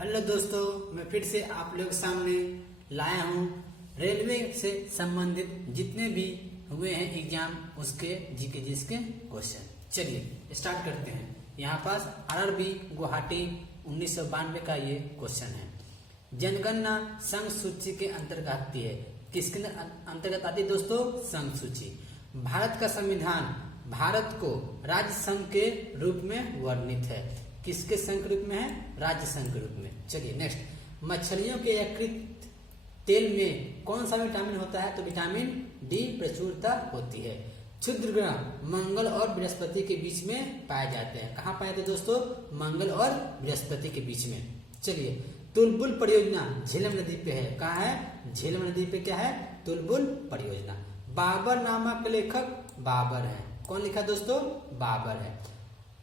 Hello दोस्तों, मैं फिर से आप लोग सामने लाया हूँ रेलवे से संबंधित जितने भी हुए हैं एग्जाम उसके जीके जिसके क्वेश्चन। चलिए स्टार्ट करते हैं। यहाँ पास आरआरबी गुवाहाटी 1992 का ये क्वेश्चन है। जनगणना संघ सूची के अंतर्गत आती है। किसके अंतर्गत आती है दोस्तों? संघ सूची। भारत का संविधान भारत को राज्य संघ के रूप में वर्णित है। किसके संघ के रूप में है? राज्य संघ के रूप में। चलिए नेक्स्ट, मछलियों के यकृत तेल में कौन सा विटामिन होता है? तो विटामिन डी प्रचुरता होती है। क्षुद्र ग्रह मंगल और बृहस्पति के बीच में पाए जाते हैं। कहाँ पाए जाते हैं दोस्तों? मंगल और बृहस्पति के बीच में। चलिए, तुलबुल परियोजना झेलम नदी पे है। कहाँ है? झेलम नदी पे क्या है? तुलबुल परियोजना। बाबर नामक लेखक बाबर है। कौन लिखा दोस्तों? बाबर है।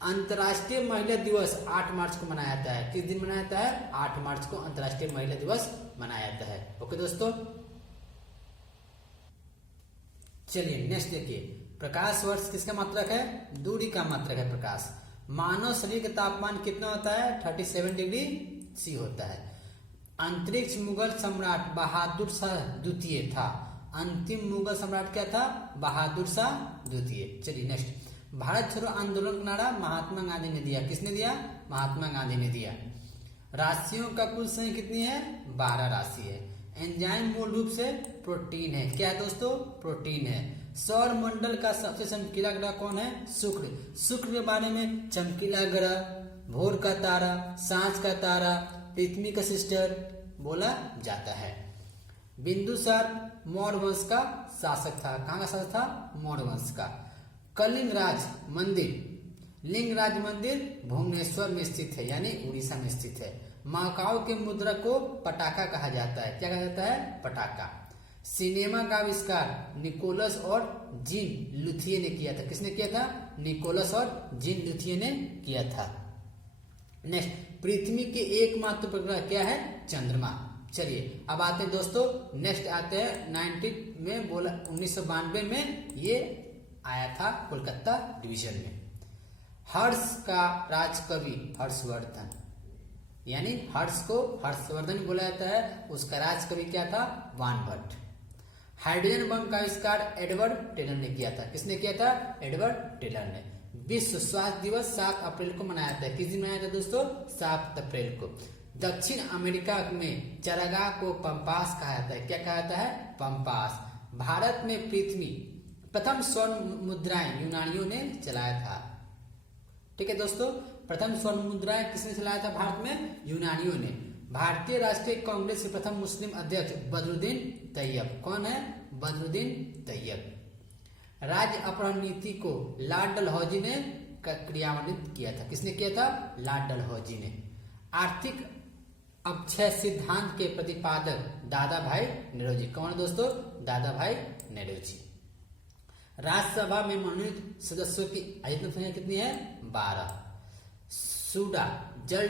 अंतर्राष्ट्रीय महिला दिवस 8 मार्च को मनाया जाता है। किस दिन मनाया जाता है? 8 मार्च को अंतर्राष्ट्रीय महिला दिवस मनाया जाता है। ओके दोस्तों, चलिए नेक्स्ट देखिए, प्रकाश वर्ष किसका मात्रक है? दूरी का मात्रक है प्रकाश। मानव शरीर का तापमान कितना होता है? 37 डिग्री सी होता है। अंतरिक्ष मुगल सम्राट बहादुर शाह द्वितीय था। अंतिम मुगल सम्राट क्या था? बहादुर शाह द्वितीय। चलिए नेक्स्ट, भारत छोड़ो आंदोलन का नारा महात्मा गांधी ने दिया। किसने दिया? महात्मा गांधी ने दिया। राशियों का कुल संख्या कितनी है? 12 राशि है। एंजाइम मूल रूप से प्रोटीन है। क्या है दोस्तों? प्रोटीन है। सौर मंडल का सबसे चमकीला ग्रह कौन है? शुक्र। शुक्र के बारे में चमकीला ग्रह, भोर का तारा, सांझ का तारा, पृथ्वी का सिस्टर बोला जाता है। बिंदुसार मौर्य वंश का शासक था। कहाँ का शासक था? मौर्य वंश का। कलिंगराज मंदिर, लिंगराज मंदिर भुवनेश्वर में स्थित है, यानी उड़ीसा में स्थित है। माकाओ के मुद्रा को पटाखा कहा जाता है। क्या कहा जाता है? पटाखा। सिनेमा का आविष्कार निकोलस और जीन लुथिये ने किया था। किसने किया था? निकोलस और जीन लुथिये ने किया था। नेक्स्ट, पृथ्वी के एकमात्र उपग्रह क्या है? चंद्रमा। चलिए अब आते हैं दोस्तों, नेक्स्ट आते हैं 1992 में ये आया था कोलकाता डिवीजन में। हर्ष का राजकवि हर्षवर्धन, यानी हर्ष को हर्षवर्धन बोला जाता है। उसका राजकवि क्या था? वानभट्ट। हाइड्रोजन बम का आविष्कार एडवर्ड टेलर ने किया था। किसने किया था? एडवर्ड टेलर ने। विश्व स्वास्थ्य दिवस 7 अप्रैल को मनाया जाता है। किस दिन मनाया जाता है दोस्तों? 7 अप्रैल को। दक्षिण अमेरिका में चरागाह को पंपास कहा जाता है। क्या कहा जाता है? पंपास। भारत में पृथ्वी प्रथम स्वर्ण मुद्राएं यूनानियों ने चलाया था। ठीक है दोस्तों, प्रथम स्वर्ण मुद्राएं किसने चलाया था भारत में? यूनानियों ने। भारतीय राष्ट्रीय कांग्रेस के प्रथम मुस्लिम अध्यक्ष बदरुद्दीन तैयब। कौन है? बदरुद्दीन तैयब। राज्य अपहरण नीति को लॉर्ड डलहौजी ने क्रियान्वित किया था। किसने किया था? लॉर्ड डलहौजी ने। आर्थिक अक्षय सिद्धांत के प्रतिपादक दादा भाई नौरोजी। कौन है दोस्तों? दादा भाई नौरोजी। राज्यसभा में मनोनीत सदस्यों की अधिकतम संख्या कितनी है? 12। सूडा जल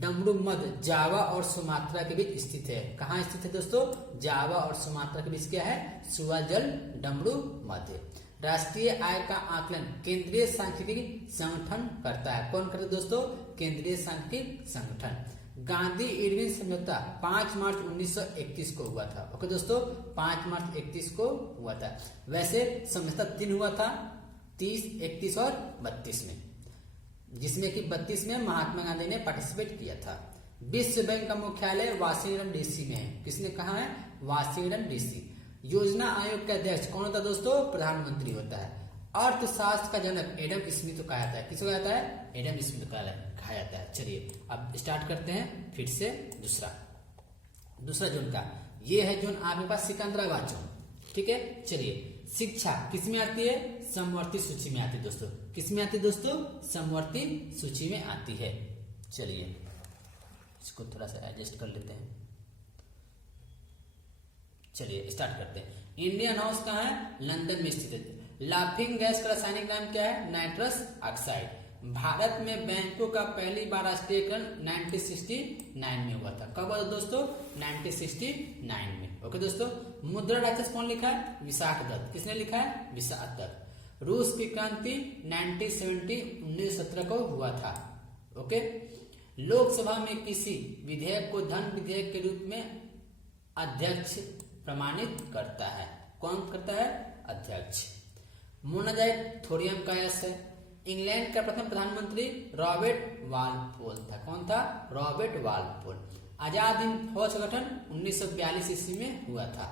डमरू मध्य जावा और सुमात्रा के बीच स्थित है। कहाँ स्थित है दोस्तों? जावा और सुमात्रा के बीच क्या है? सुआ जल डमरू मध्य। राष्ट्रीय आय का आकलन केंद्रीय सांख्यिकी संगठन करता है। कौन करता है दोस्तों? केंद्रीय सांख्यिकी संगठन। गांधी इरविन समझौता 5 मार्च 1931 को हुआ था। ओके दोस्तों, 5 मार्च 31 को हुआ था। वैसे समझौता 3 हुआ था, 30, 31 और 32 में, जिसमें कि 32 में महात्मा गांधी ने पार्टिसिपेट किया था। विश्व बैंक का मुख्यालय वाशिंगटन डीसी में है। किसने कहा है? Washington DC. योजना आयोग का अध्यक्ष कौन होता है दोस्तों? प्रधानमंत्री होता है। अर्थशास्त्र का जनक एडम स्मिथ को कहा जाता है। किसको कहा जाता है? एडम स्मिथ को कहा जाता है। चलिए अब स्टार्ट करते हैं फिर से दूसरा जोन का। ये है जोन आपके पास सिकंदराबाद जोन। ठीक है, चलिए शिक्षा किस में आती है? समवर्ती सूची में आती है दोस्तों। किस में आती है दोस्तों? समवर्ती सूची में आती है। चलिए इसको थोड़ा सा एडजस्ट कर लेते हैं। चलिए स्टार्ट करते हैं। इंडियन हाउस कहाँ है? लंदन में स्थित है। लाफिंग गैस का रासायनिक नाम क्या है? Nitrous oxide. भारत में बैंकों का पहली बार राष्ट्रीयकरण 1969 में हुआ था। कब हुआ था दोस्तों? 1969 में। ओके दोस्तों, मुद्रा राक्षस कौन लिखा है? विशाख दत्त। किसने लिखा है? विशाख दत्त। रूस की क्रांति 1917 को हुआ था। ओके, लोकसभा में किसी विधेयक को धन विधेयक के रूप में अध्यक्ष प्रमाणित करता है? कौन करता है? अध्यक्ष। मोनाजाइट का यश है। इंग्लैंड का प्रथम प्रधानमंत्री रॉबर्ट वालपोल था। कौन था? Robert Walpole. आजाद हिंद फौज का गठन 1942 ईस्वी में हुआ था।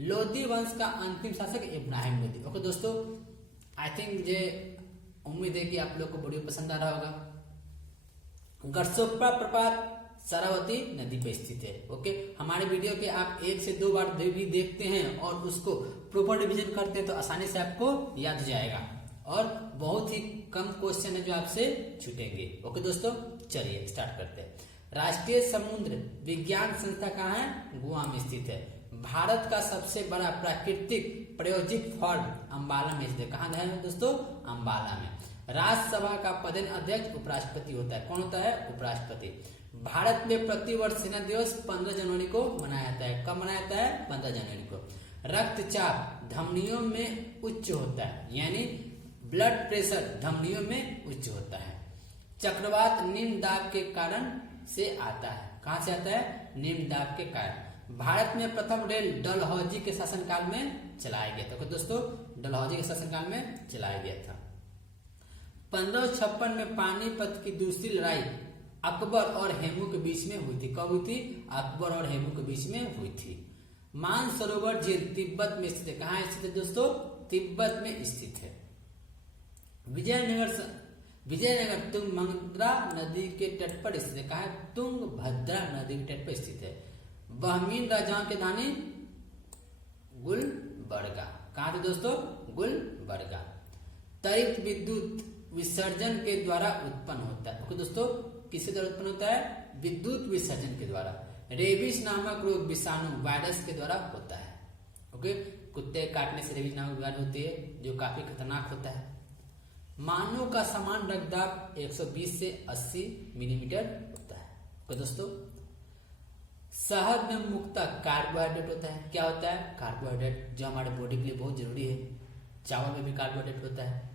लोधी वंश का अंतिम शासक इब्राहिम लोधी। ओके दोस्तों, आई थिंक मुझे उम्मीद है कि आप लोग को वीडियो पसंद आ रहा होगा। गरसोप्पा प्रपात शरावती नदी पर स्थित है। ओके, हमारे वीडियो के आप 1 से 2 बार भी देखते हैं और उसको प्रॉपर रिवीजन करते हैं तो आसानी से आपको याद हो जाएगा और बहुत ही कम क्वेश्चन है जो आपसे छूटेंगे। ओके दोस्तों, चलिए स्टार्ट करते हैं। राष्ट्रीय समुद्र विज्ञान संस्था कहाँ है? गोवा में स्थित है। भारत का सबसे बड़ा प्राकृतिक प्रायोजिक फॉर्म अम्बाला में स्थित है। कहाँ है दोस्तों? अम्बाला में। राज्यसभा का पदेन अध्यक्ष उपराष्ट्रपति होता है। कौन होता है? उपराष्ट्रपति। भारत में प्रतिवर्ष सेना दिवस 15 जनवरी को मनाया जाता है। कब मनाया जाता है? 15 जनवरी को। रक्तचाप धमनियों में उच्च होता है, यानी ब्लड प्रेशर धमनियों में उच्च होता है। चक्रवात निम्न दाब के कारण से आता है। कहां से आता है? निम्न दाब के कारण। भारत में प्रथम रेल डलहौजी के शासनकाल में चलाया गया था। तो दोस्तों, डलहौजी के शासनकाल में चलाया गया था। 1556 में पानीपत की दूसरी लड़ाई अकबर और हेमू के बीच में हुई थी। कब हुई थी? अकबर और हेमू के बीच में हुई थी। मानसरोवर झील तिब्बत में स्थित है। कहाँ स्थित है दोस्तों? तिब्बत में स्थित है। विजयनगर तुंगभद्रा नदी के तट पर स्थित है। कहाँ है? तुंगभद्रा नदी के तट पर स्थित है। बहमीन राजाओं के धानी गुलबर्गा। कहाँ थे दोस्तों? गुलबर्गा। त्वरित विद्युत विसर्जन के द्वारा उत्पन्न होता है। ओके दोस्तों, किसके द्वारा उत्पन्न होता है? विद्युत विसर्जन के द्वारा। रेबीज नामक रोग विषाणु वायरस के द्वारा होता है। ओके, कुत्ते काटने से रेबीज नामक बीमारी होती है जो काफी खतरनाक होता है। मानव का समान रक्तदाब 120 से 80 मिलीमीटर होता है। ओके दोस्तों, शहद में मुख्यतः कार्बोहाइड्रेट होता है। क्या होता है? कार्बोहाइड्रेट, जो हमारे बॉडी के लिए बहुत जरूरी है। चावल में भी कार्बोहाइड्रेट होता है।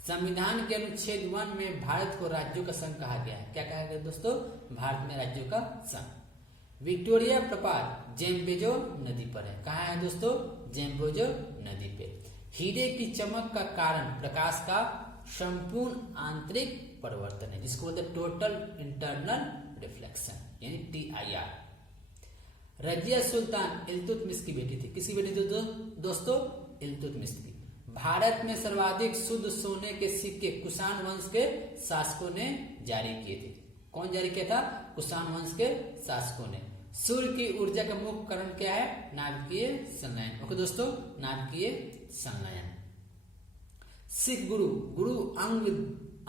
संविधान के अनुच्छेद 1 में भारत को राज्यों का संघ कहा गया है। क्या कहा गया दोस्तों? भारत में राज्यों का संघ। विक्टोरिया प्रपात जेम्बेजो नदी पर है। कहाँ है दोस्तों? जेम्बेजो नदी पे। हीरे की चमक का कारण प्रकाश का संपूर्ण आंतरिक परिवर्तन है, जिसको बोलते हैं टोटल इंटरनल रिफ्लेक्शन, यानी TIR। रजिया सुल्तान इल्तुतमिश की बेटी थी। किसकी बेटी थी दोस्तों? इल्तुतमिश की। भारत में सर्वाधिक शुद्ध सोने के सिक्के कुषाण वंश के शासकों ने जारी किए थे। कौन जारी किया था? कुषाण वंश के शासकों ने। सूर्य की ऊर्जा का मुख्य कारण क्या है? नाभिकीय संलयन। ओके दोस्तों, नाभिकीय संलयन। सिख गुरु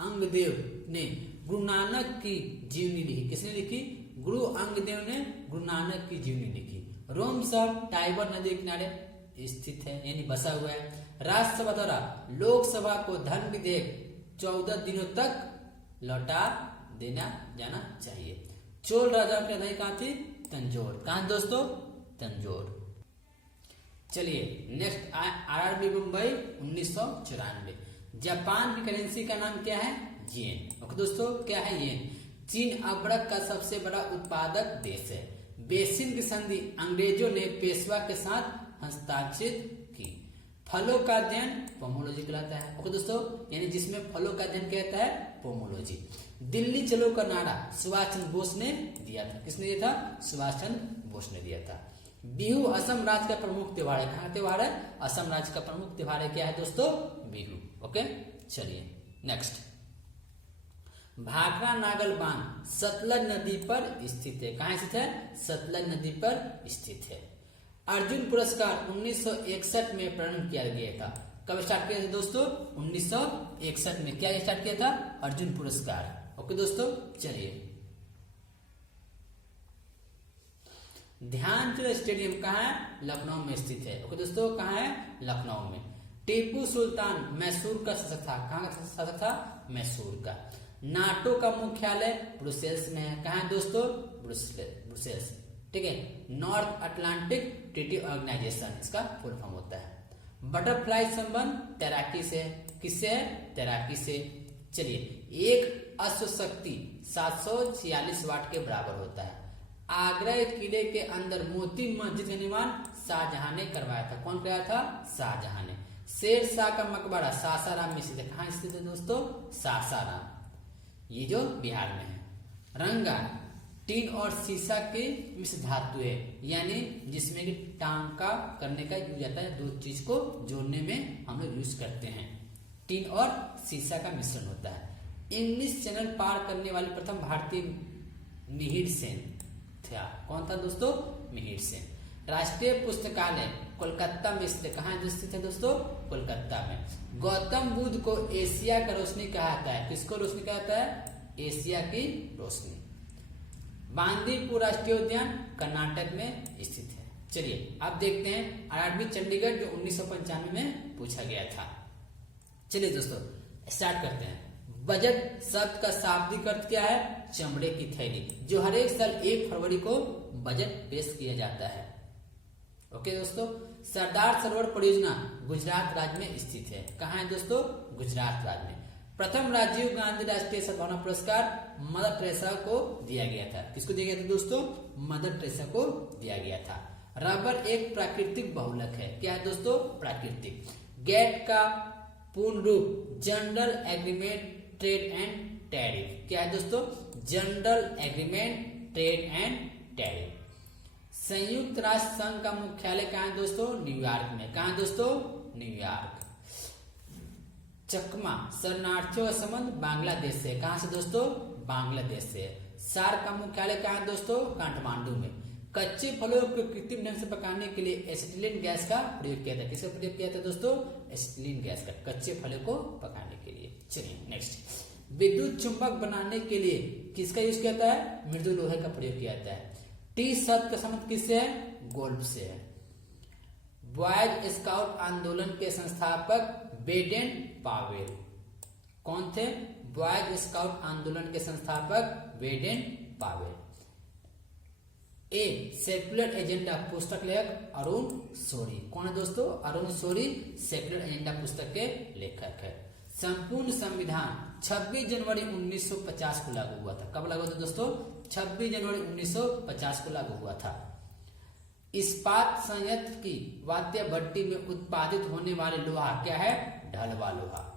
अंगदेव ने गुरु नानक की जीवनी लिखी। किसने लिखी? गुरु अंगदेव ने गुरु नानक की जीवनी लिखी। रोम शहर टाइबर नदी के किनारे स्थित है, यानी बसा हुआ है। राज्यसभा द्वारा लोकसभा को धन विधेयक 14 दिनों तक लौटा देना जाना चाहिए। चोल राजा की राजधानी कहाँ थी? तंजौर। कहाँ दोस्तों? तंजौर। चलिए नेक्स्ट, RRB मुंबई 1994। जापान की करेंसी का नाम क्या है? येन। ओके दोस्तों, क्या है येन? चीन अबड़क का सबसे बड़ा उत्पादक देश है। बेसिन की संधि अंग्रेजों ने पेशवा के साथ हस्ताक्षरित की। फलों का अध्ययन पोमोलॉजी कहलाता है। ओके दोस्तों, यानी जिसमें फलों का अध्ययन कहता है पोमोलॉजी। दिल्ली चलो का नारा सुभाष चंद्र बोस ने दिया था। किसने दिया था? सुभाष चंद्र बोस ने दिया था। बिहू असम राज्य का प्रमुख त्योहार है। कहाँ त्योहार है? असम राज्य का प्रमुख त्योहार है। क्या है दोस्तों? बिहू। ओके, चलिए नेक्स्ट। भाखड़ा नागल बांध सतलज नदी पर स्थित है। कहाँ स्थित है? सतलज नदी पर स्थित है। अर्जुन पुरस्कार 1961 में प्रारंभ किया गया था। कब स्टार्ट किया था दोस्तों? 1961 में। क्या स्टार्ट किया था? अर्जुन पुरस्कार। ओके दोस्तों, चलिए। ध्यानचंद स्टेडियम कहाँ है? लखनऊ में स्थित है। ओके दोस्तों, कहाँ है? लखनऊ में। टीपू सुल्तान मैसूर का शासक था। कहाँ का शासक था? मैसूर का। नाटो का मुख्यालय ब्रुसेल्स में है। कहाँ है दोस्तों? ब्रुसेल्स। ठीक है, नॉर्थ अटलांटिक ट्रीटी ऑर्गेनाइजेशन इसका फुल फॉर्म होता है। बटरफ्लाई संबंध तैराकी से। किससे है? तैराकी से। चलिए, एक अश्व शक्ति 746 वाट के बराबर होता है। आगरा किले के अंदर मोती मस्जिद का निर्माण शाहजहां ने करवाया था। कौन कराया था? शाहजहां ने। शेर शाह का मकबरा सासाराम में स्थित है। कहाँ स्थित है दोस्तों? सासाराम, ये जो बिहार में है। रंगा टीन और सीसा के मिश्र धातु है, यानी जिसमें कि टांका करने का यूज आता है। दो चीज को जोड़ने में हम लोग यूज करते हैं। टीन और सीसा का मिश्रण होता है। इंग्लिश चैनल पार करने वाले प्रथम भारतीय मिहिर सेन था। कौन था दोस्तों? मिहिर सेन। राष्ट्रीय पुस्तकालय कोलकाता में स्थित। कहाँ स्थित है दोस्तों? कोलकाता में। गौतम बुद्ध को एशिया का रोशनी कहा जाता है। किसको रोशनी कहा जाता है? एशिया की रोशनी। बांदीपुर राष्ट्रीय उद्यान कर्नाटक में स्थित है। चलिए अब देखते हैं आरआरबी चंडीगढ़ जो 1995 में पूछा गया था। चलिए दोस्तों स्टार्ट करते हैं। बजट शब्द का शाब्दिक अर्थ क्या है? चमड़े की थैली, जो हर एक साल 1 फरवरी को बजट पेश किया जाता है। ओके दोस्तों। सरदार सरोवर परियोजना गुजरात राज्य में स्थित है। कहाँ है दोस्तों? गुजरात राज्य में। प्रथम राजीव गांधी राष्ट्रीय सद्भावना पुरस्कार मदर टेरेसा को दिया गया था। किसको दिया गया था दोस्तों? मदर टेरेसा को दिया गया था। रबर एक प्राकृतिक बहुलक है। क्या है दोस्तों? प्राकृतिक। गेट का पूर्ण रूप general agreement trade and tariff. क्या है दोस्तों? General agreement trade and tariff. संयुक्त राष्ट्र संघ का मुख्यालय कहाँ है दोस्तों? न्यूयॉर्क में। कहाँ दोस्तों? न्यूयॉर्क। चकमा शरणार्थियों का संबंध बांग्लादेश से। कहाँ से दोस्तों? बांग्लादेश से। सार्क का मुख्यालय कहाँ है दोस्तों? काठमांडू में। कच्चे फलों को कृत्रिम ढंग से पकाने के लिए एसिटिलीन गैस का प्रयोग किया था। किसका प्रयोग किया था दोस्तों? एसिटिलीन गैस का, कच्चे फलों को पकाने के लिए। चलिए नेक्स्ट। विद्युत चुंबक बनाने के लिए किसका यूज किया जाता है? मृदु लोहे का प्रयोग किया जाता है। टी शब्द का संबंध किससे है? गोल्फ से है। बॉयज स्काउट आंदोलन के संस्थापक बेडेन पावेल कौन थे? बॉयज स्काउट आंदोलन के संस्थापक बेडेन पावेल। ए सेक्युलर एजेंडा पुस्तक लेखक अरुण शोरी। कौन है दोस्तों? अरुण शोरी सेक्युलर एजेंडा पुस्तक के लेखक है। संपूर्ण संविधान 26 जनवरी 1950 को लागू हुआ था। कब लागू हुआ था दोस्तों? 26 जनवरी 1950 को लागू हुआ था। इस्पात संयंत्र की वाद्य भट्टी में उत्पादित होने वाले लोहा क्या है? ढलवा लोहा।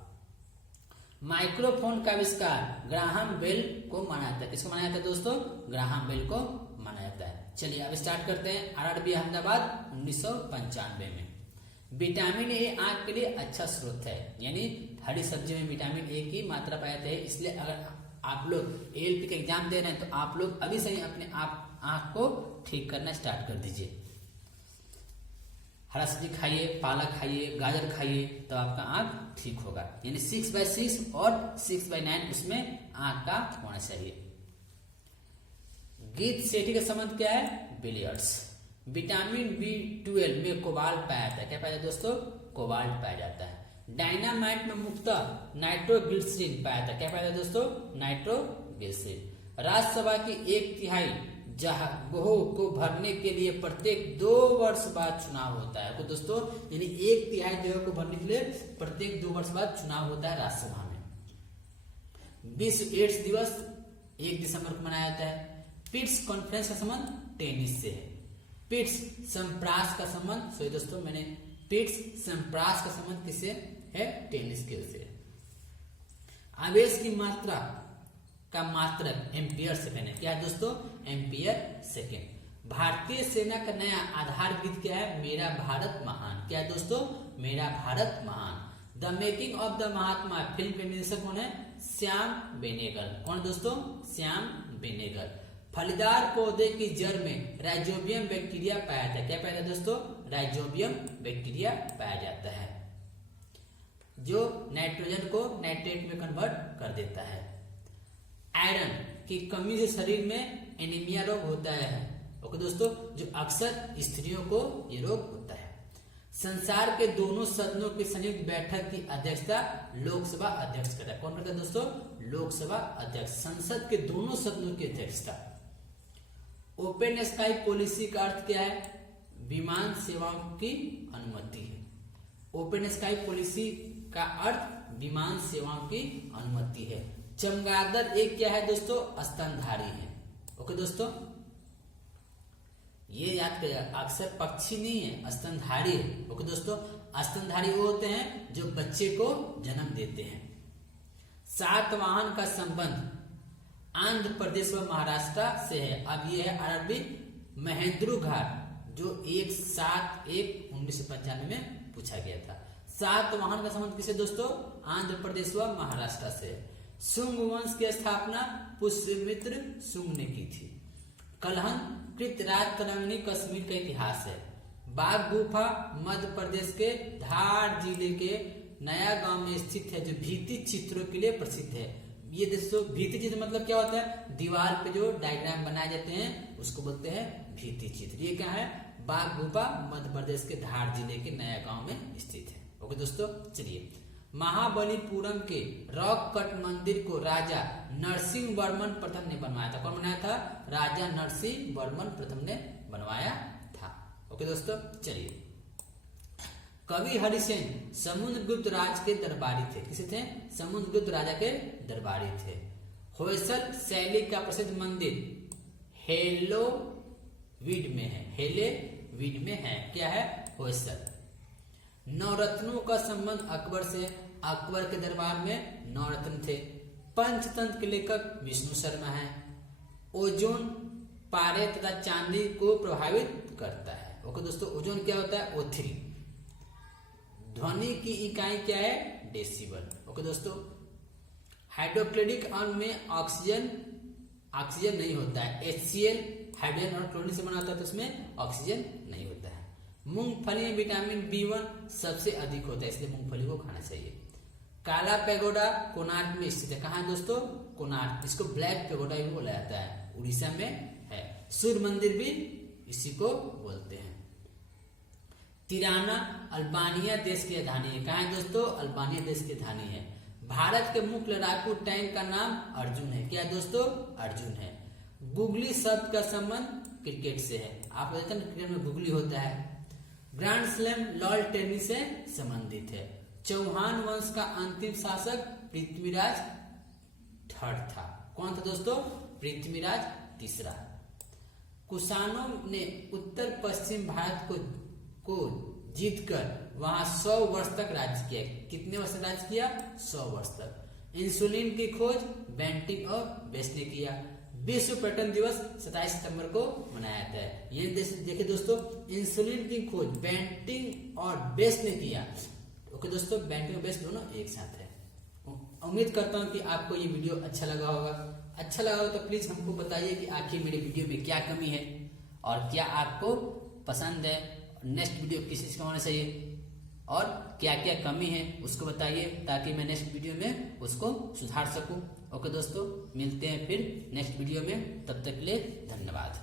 माइक्रोफोन का आविष्कार ग्राहम बेल को माना जाता है। किसको माना जाता है दोस्तों? ग्राहम बेल को माना जाता है। चलिए अब स्टार्ट करते हैं। आरआरबी अहमदाबाद 1995 में। विटामिन ए आंख के लिए अच्छा स्रोत है, यानी हरी सब्जी में विटामिन ए की मात्रा पाई जाती है। इसलिए अगर आप लोग एएलपी का एग्जाम दे रहे हैं तो आप लोग अभी से ही अपने आप आंख को ठीक करना स्टार्ट कर दीजिए। हरा सब्जी खाइए, पालक खाइए, गाजर खाइए, तो आपका आंख ठीक होगा। यानी 6/6 और 6/9 उसमें आंख का होना चाहिए। गीत सेठी का संबंध क्या है? बिलियर्ड्स। विटामिन B12 में कोबाल्ट पाया जाता है। क्या पाया जाता है दोस्तों? कोबाल्ट पाया जाता है। डायनामाइट में मुख्यतः नाइट्रोग्लिसरीन पाया जाता है। क्या पाया जाता है दोस्तों? नाइट्रोग्लिसरीन। राज्यसभा की 1/3 जगहों को भरने के लिए प्रत्येक 2 वर्ष बाद चुनाव होता है। तो दोस्तों यानी 1/3 जगह को भरने के लिए प्रत्येक 2 वर्ष बाद चुनाव होता है राज्यसभा में। विश्व एड्स दिवस 1 दिसंबर को मनाया जाता है। पिट्स कॉन्फ्रेंस का संबंध टेनिस से है। पिट्स संप्रास का संबंध, सॉरी दोस्तों मैंने पिट्स संप्रास का संबंध किससे है? टेनिस के से। आवेश की मात्रा का मात्रक एम्पियर सेकेंड है। क्या है दोस्तों? Ampere second. भारतीय सेना का नया आधार गीत क्या है? मेरा भारत महान। क्या है दोस्तों? मेरा भारत महान। The making of the Mahatma film के निर्देशक कौन है? श्याम बेनेगल। कौन दोस्तों? श्याम बेनेगल। फलीदार पौधे की जड़ में राइजोबियम बैक्टीरिया पाया जाता है। क्या पाया जाता है दोस्तों? राइजोबियम बैक्टीरिया पाया जाता है, जो नाइट्रोजन को नाइट्रेट में कन्वर्ट कर देता है। आयरन की कमी से शरीर में एनीमिया रोग होता है। ओके दोस्तों, जो अक्सर स्त्रियों को ये रोग होता है। संसार के दोनों सदनों की संयुक्त बैठक की अध्यक्षता लोकसभा अध्यक्ष करता है। कौन करता है दोस्तों? लोकसभा अध्यक्ष। संसद के दोनों सदनों की अध्यक्षता। ओपन स्काई पॉलिसी का अर्थ क्या है? विमान सेवाओं की अनुमति है। ओपन स्काई पॉलिसी का अर्थ विमान सेवाओं की अनुमति है। चमगादड़ एक क्या है दोस्तों, स्तनधारी है। ओके दोस्तों, ये याद करिएगा, अक्सर पक्षी नहीं है, स्तनधारी है। ओके दोस्तों, स्तनधारी वो होते हैं जो बच्चे को जन्म देते हैं। सातवाहन का संबंध आंध्र प्रदेश व महाराष्ट्र से है। अब ये है अरबी महेंद्रू घाट, जो 1/7/1995 में पूछा गया था। सातवाहन का संबंध किसे दोस्तों, आंध्र प्रदेश व महाराष्ट्र से। शुंग वंश की स्थापना पुष्यमित्र शुंग ने की थी। कलहन कृतराज तरंगिणी कश्मीर का इतिहास है। बाघ गुफा मध्य प्रदेश के धार जिले के नया गांव में स्थित है, जो भित्ति चित्रों के लिए प्रसिद्ध है। ये दोस्तों भित्ति चित्र मतलब क्या होता है, दीवार पे जो डायग्राम बनाए जाते हैं उसको बोलते हैं भित्ति चित्र। ये क्या है, बाघ गुफा मध्य प्रदेश के धार जिले के नया गांव में स्थित है। ओके दोस्तों, चलिए महाबलीपुरम के रॉक कट मंदिर को राजा नरसिंह वर्मन प्रथम ने बनवाया था। कौन बनाया था, राजा नरसिंह वर्मन प्रथम ने बनवाया था। ओके दोस्तों, चलिए कवि हरिसेन समुद्रगुप्त राज के दरबारी थे। किसे थे, समुद्रगुप्त राजा के दरबारी थे। होयसल शैली का प्रसिद्ध मंदिर हेलोवीड में है। हेलेवीड में है, क्या है, होयसल। नवरत्नों का संबंध अकबर से। अकबर के दरबार में नवरत्न थे। पंचतंत्र के लेखक विष्णु शर्मा है। ओजोन पारे तथा चांदी को प्रभावित करता है। ओके दोस्तों, ओजोन क्या होता है, O3। ध्वनि की इकाई क्या है, डेसिबल। ओके दोस्तों, हाइड्रोक्लोरिक अम्ल में ऑक्सीजन नहीं होता है। HCl हाइड्रोजन और क्लोरीन से बना होता है, तो उसमें ऑक्सीजन नहीं होता है। मूंगफली में विटामिन B1 सबसे अधिक होता है, इसलिए मूंगफली को खाना चाहिए। काला पैगोडा कोणार्क में स्थित है। कहाँ है दोस्तों, कोणार्क। इसको ब्लैक पैगोडा भी बोला जाता है, उड़ीसा में है। सूर्य मंदिर भी इसी को बोलते हैं। तिराना अल्बानिया देश की राजधानी है। कहाँ है दोस्तों, अल्बानिया देश की राजधानी है। भारत के मुख्य लड़ाकू टैंक का नाम अर्जुन है। क्या है दोस्तों, अर्जुन है। गुगली शब्द का संबंध क्रिकेट से है। आप देखते हैं क्रिकेट में गुगली होता है। ग्रैंड स्लैम लॉन टेनिस से संबंधित है। चौहान वंश का अंतिम शासक पृथ्वीराज III था। कौन था दोस्तों, पृथ्वीराज III। कुषाणों ने उत्तर पश्चिम भारत को जीतकर वहां 100 वर्ष तक राज्य किया। कितने वर्ष तक राज्य किया, 100 वर्ष तक। इंसुलिन की खोज बेंटिंग और बेस ने किया। विश्व पर्यटन दिवस 27 सितंबर को मनाया जाता है। ये देखिए दोस्तों, इंसुलिन की खोज बेंटिंग और बेस ने किया। ओके दोस्तों, बेंटिंग और बेस दोनों एक साथ है। उम्मीद करता हूँ कि आपको ये वीडियो अच्छा लगा होगा। अच्छा लगा हो तो प्लीज हमको बताइए कि आखिर मेरे वीडियो में क्या कमी है और क्या आपको पसंद है, नेक्स्ट वीडियो किस चीज का होना चाहिए और क्या क्या कमी है उसको बताइए, ताकि मैं नेक्स्ट वीडियो में उसको सुधार सकूं। ओके दोस्तों, मिलते हैं फिर नेक्स्ट वीडियो में, तब तक के लिए धन्यवाद।